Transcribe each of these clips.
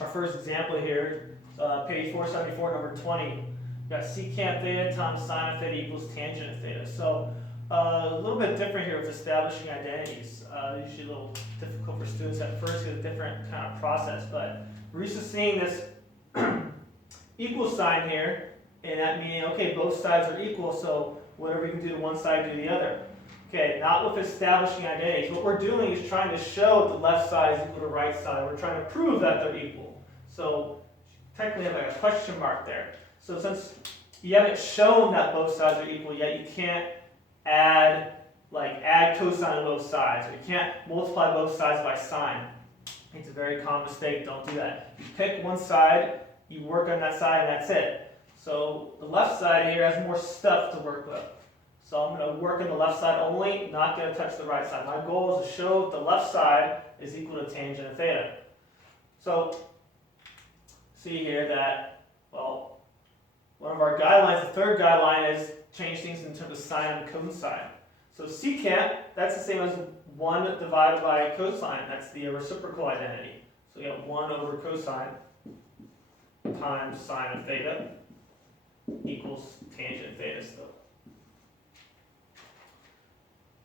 our first example here, page 474, number 20. We've got secant theta times sine of theta equals tangent of theta. So a little bit different here with establishing identities. Usually a little difficult for students at first because it's a different kind of process. But we're used to seeing this equal sign here, and that meaning, okay, both sides are equal, so whatever you can do to one side, do the other. Okay, not with establishing identities. What we're doing is trying to show the left side is equal to right side. We're trying to prove that they're equal. So technically have like a question mark there. So since you haven't shown that both sides are equal yet, you can't add cosine on both sides, or you can't multiply both sides by sine. It's a very common mistake, don't do that. You pick one side, you work on that side, and that's it. So the left side here has more stuff to work with. So I'm going to work on the left side only, not going to touch the right side. My goal is to show the left side is equal to tangent of theta. So see here that, well, one of our guidelines, the third guideline is change things in terms of sine and cosine. So secant, that's the same as 1 divided by cosine. That's the reciprocal identity. So we have 1 over cosine times sine of theta equals tangent of theta still.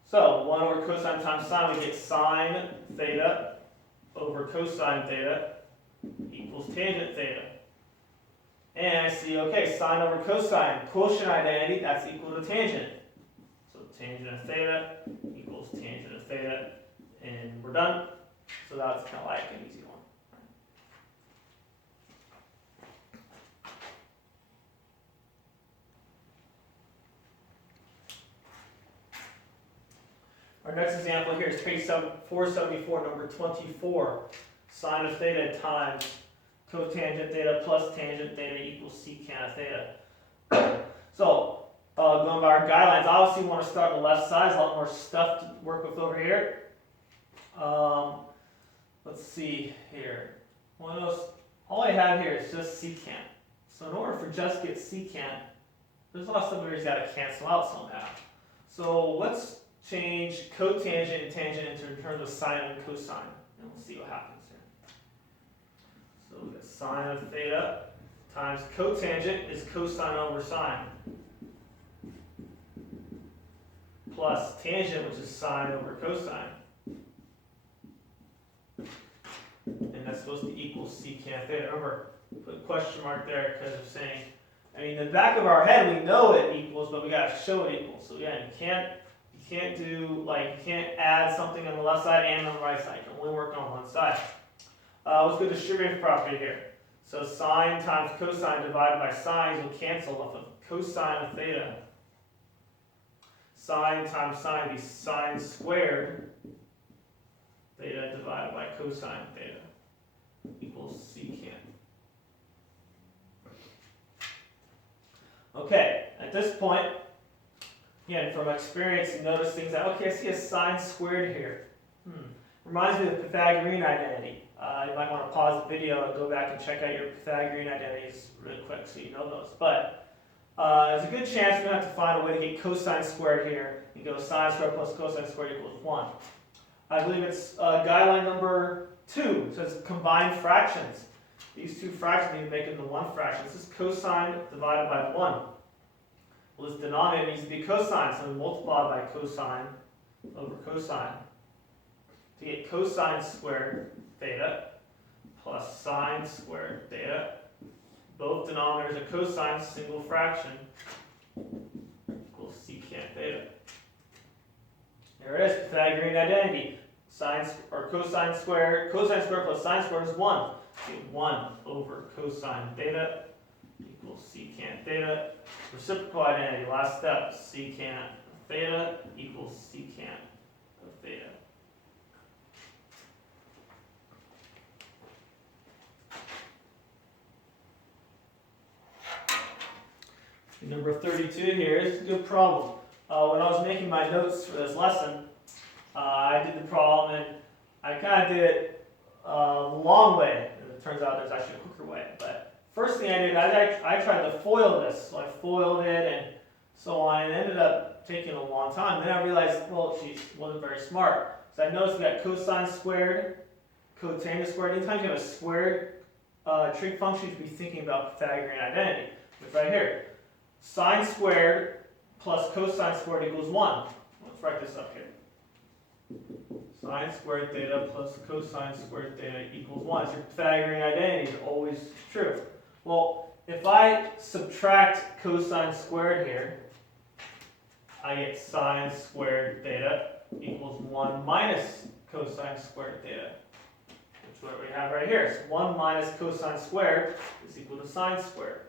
So 1 over cosine times sine, we get sine theta over cosine theta equals tangent theta. And I see, okay, sine over cosine, quotient identity, that's equal to tangent. So tangent of theta equals tangent of theta, and we're done. So that's kind of like an easy one. Our next example here is page 474, number 24. Sine of theta times cotangent theta plus tangent theta equals secant of theta. So, going by our guidelines, obviously we want to start on the left side. There's a lot more stuff to work with over here. Let's see here. All I have here is just secant. So in order for just get secant, there's a lot of stuff here you got to cancel out somehow. So let's change cotangent and tangent into terms of sine and cosine, and we'll see what happens here. So we got sine of theta times cotangent is cosine over sine, plus tangent, which is sine over cosine. And that's supposed to equal secant theta. Remember, put a question mark there because of saying, I mean, in the back of our head we know it equals, but we got to show it equals. So again, you can't add something on the left side and on the right side. You can only work on one side. Let's go to distributive property here. So sine times cosine divided by sine will cancel off of cosine of theta. Sine times sine will be sine squared theta divided by cosine theta equals secant. Okay, at this point, again, from experience, you notice things like, okay, I see a sine squared here. Reminds me of the Pythagorean identity. You might want to pause the video and go back and check out your Pythagorean identities really quick so you know those. But there's a good chance we're going to have to find a way to get cosine squared here. You go sine squared plus cosine squared equals 1. I believe it's guideline number 2. It says combine fractions. These two fractions need to make into one fraction. This is cosine divided by 1. Well, this denominator needs to be cosine, so we multiply by cosine over cosine to get cosine squared theta plus sine squared theta. Both denominators are cosine, single fraction, equals secant theta. There it is, Pythagorean identity. Cosine squared plus sine squared is 1. Get 1 over cosine theta equals secant theta. Reciprocal identity, last step, secant theta equals secant of theta. Number 32 here is a good problem. When I was making my notes for this lesson, I did the problem and I kind of did it the long way. It turns out there's actually a quicker way. But first thing I did, I tried to FOIL this. So I FOILed it and so on. And it ended up taking a long time. Then I realized, well, she wasn't very smart. So I noticed we got cosine squared, cotangent squared. Anytime you have a squared trig function you should be thinking about Pythagorean identity. It's right here. Sine squared plus cosine squared equals 1. Let's write this up here. Sine squared theta plus cosine squared theta equals 1. It's your Pythagorean identity. It's always true. Well, if I subtract cosine squared here, I get sine squared theta equals 1 minus cosine squared theta. Which is what we have right here. So 1 minus cosine squared is equal to sine squared.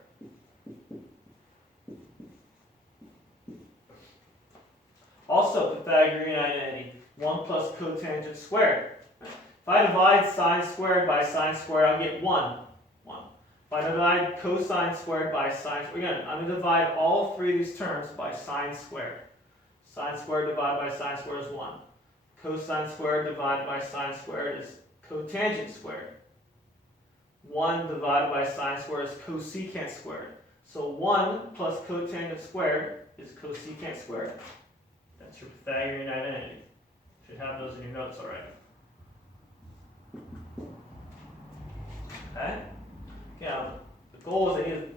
Also Pythagorean identity. 1 plus cotangent squared. If I divide sine squared by sine squared, I'll get 1. If I divide cosine squared by sine squared, again, I'm going to divide all three of these terms by sine squared. Sine squared divided by sine squared is 1. Cosine squared divided by sine squared is cotangent squared. 1 divided by sine squared is cosecant squared. So 1 plus cotangent squared is cosecant squared. That's your Pythagorean identity. You should have those in your notes already. Okay? Now, the goal is I need to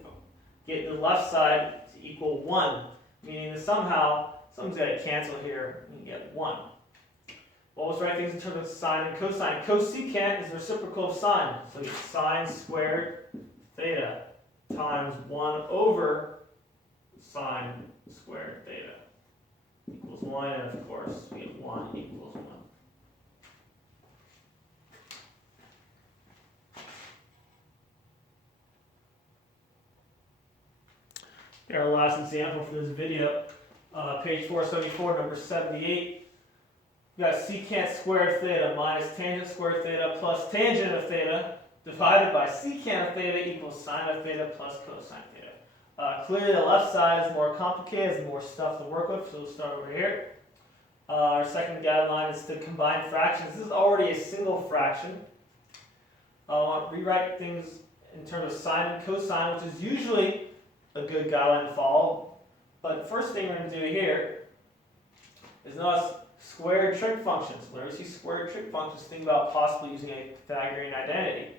get the left side to equal 1, meaning that somehow something's got to cancel here and you get 1. Well, let's write things in terms of sine and cosine. Cosecant is the reciprocal of sine. So you get sine squared theta times 1 over sine squared theta equals 1, and of course we get 1 equals 1. Our last example for this video, page 474, number 78. We got secant squared theta minus tangent squared theta plus tangent of theta divided by secant of theta equals sine of theta plus cosine theta. Clearly the left side is more complicated, there's more stuff to work with, so we'll start over here. Our second guideline is to combine fractions. This is already a single fraction. I'll rewrite things in terms of sine and cosine, which is usually a good guideline to follow. But first thing we're going to do here is notice squared trig functions. Whenever you see squared trig functions, think about possibly using a Pythagorean identity.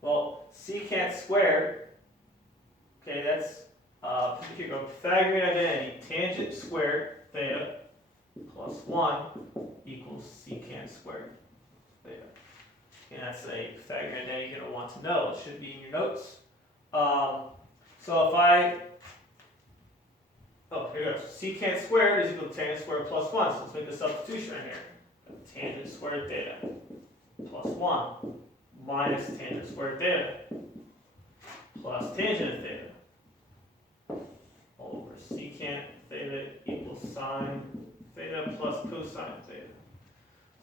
Well, secant squared, okay, that's here you go, Pythagorean identity, tangent squared theta plus 1 equals secant squared theta. And that's a Pythagorean identity you're going to want to know. It should be in your notes. So if I, here we go. Secant squared is equal to tangent squared plus 1. So let's make the substitution right here. Tangent squared theta plus 1 minus tangent squared theta plus tangent of theta over secant theta equals sine theta plus cosine theta.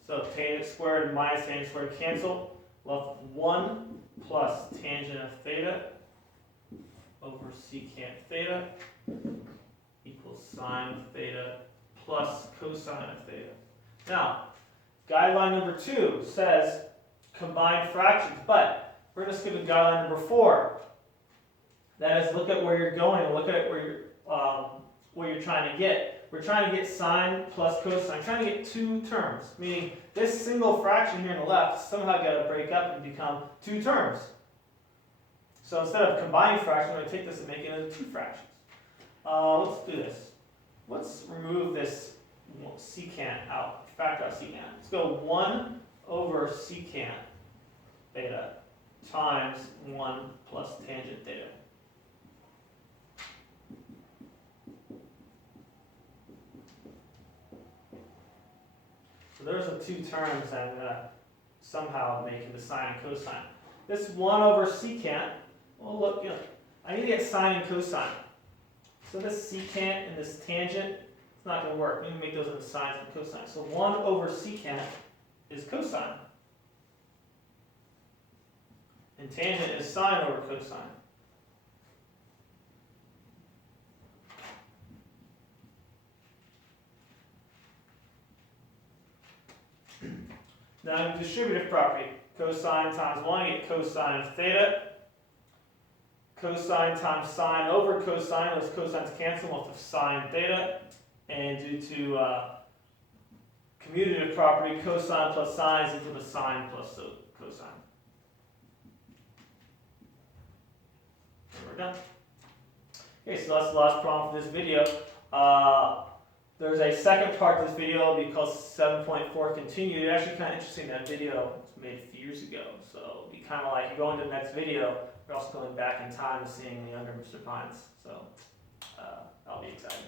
So tangent squared and minus tangent squared cancel. Left with 1 plus tangent of theta over secant theta equals sine of theta plus cosine of theta. Now, guideline number 2 says combine fractions, but we're going to skip to guideline number 4. That is, look at where you're going and look at where you're trying to get. We're trying to get sine plus cosine. I'm trying to get two terms, meaning this single fraction here on the left somehow got to break up and become two terms. So instead of combining fractions, I'm going to take this and make it into two fractions. Let's do this. Let's remove this secant out, factor out secant. Let's go 1 over secant theta times 1 plus tangent theta. So there's the two terms that I'm going to somehow make into sine and cosine. This 1 over secant, well look, I need to get sine and cosine. So this secant and this tangent, it's not going to work. We need to make those into sines and cosines. So 1 over secant is cosine. And tangent is sine over cosine. Now, distributive property. Cosine times 1, you get cosine of theta. Cosine times sine over cosine, those cosines cancel, we'll have sine theta. And due to commutative property, cosine plus sine is equal to sine plus cosine. we're done. Okay, so that's the last problem for this video. There's a second part to this video because 7.4 continued. It's actually kind of interesting, that video was made a few years ago. So it'll be kind of like you go into the next video, you're also going back in time and seeing the younger Mr. Pines. So that'll be exciting.